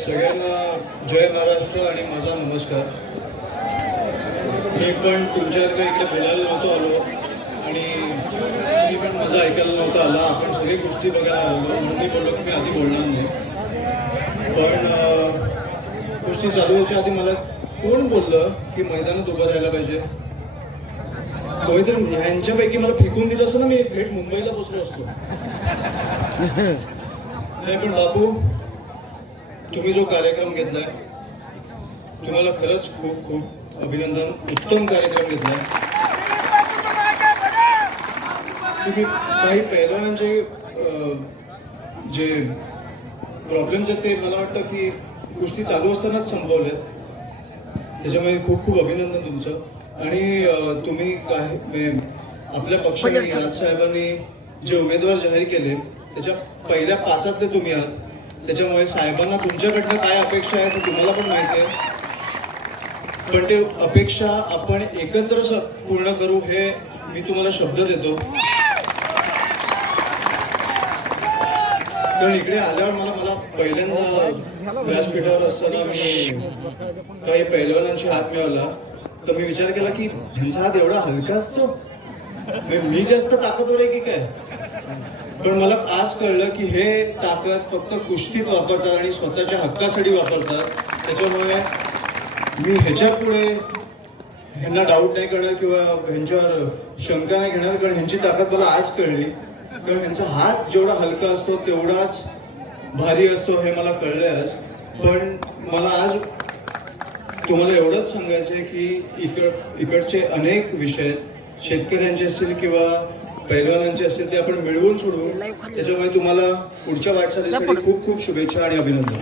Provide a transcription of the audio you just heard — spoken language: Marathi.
सगळ्यांना जय महाराष्ट्र आणि माझा नमस्कार. मी पण तुमच्याकडे इकडे बोलायला नव्हतो आलो आणि मी पण माझं ऐकायला नव्हतं आला. आपण सगळी गोष्टी बघायला आलो. म्हणून मी बोललो की मी आधी बोलणार नाही. पण गोष्टी चालू व्हायच्या आधी मला कोण बोललं की मैदानात उभं राहायला पाहिजे? कोणीतरी ह्यांच्यापैकी मला फेकून दिलं असं ना मी थेट मुंबईला पोचलो असतो. नाही पण बापू तुम्ही जो कार्यक्रम घेतलाय तुम्हाला खरंच खूप खूप अभिनंदन उत्तम कार्यक्रम घेतलाय. तुम्ही काही पैलवानांचे जे प्रॉब्लेम्स आहेत ते मला वाटतं की गोष्टी चालू असतानाच संपवल्या त्याच्यामुळे खूप खूप अभिनंदन तुमचं. आणि तुम्ही काय म्हणजे आपल्या पक्षाने राजसाहेबांनी जे उमेदवार जाहीर केले त्याच्या पहिल्या पाचातले तुम्ही आहात. त्याच्यामुळे साहेबांना तुमच्याकडनं काय अपेक्षा आहे ते तुम्हाला पण माहिती आहे. पण ते अपेक्षा आपण एकत्र पूर्ण करू हे मी तुम्हाला शब्द देतो. कारण इकडे आल्यावर मला मला पहिल्यांदा व्यासपीठावर असताना मी काही पैलवानांशी हात मिळवला. तर मी विचार केला की ह्यांचा हात एवढा हलका असतो? म्हणजे मी जास्त ताकदवर आहे की काय? पण मला आज कळलं की हे ताकद फक्त कुस्तीत वापरतात आणि स्वतःच्या हक्कासाठी वापरतात. त्याच्यामुळे मी ह्याच्या पुढे ह्यांना डाऊट नाही करणार किंवा ह्यांच्यावर शंका नाही घेणार कारण ह्यांची ताकद मला आज कळली. कारण ह्यांचा हात जेवढा हलका असतो तेवढाच भारी असतो हे मला कळलं आज. पण मला आज तुम्हाला एवढंच सांगायचं आहे की इकड इकडचे अनेक विषय आहेत. शेतकऱ्यांचे असतील किंवा पैलवानांचे असतील ते आपण मिळवून सोडवू त्याच्यामुळे तुम्हाला पुढच्या वाटचालीसाठी खूप खूप शुभेच्छा आणि अभिनंदन.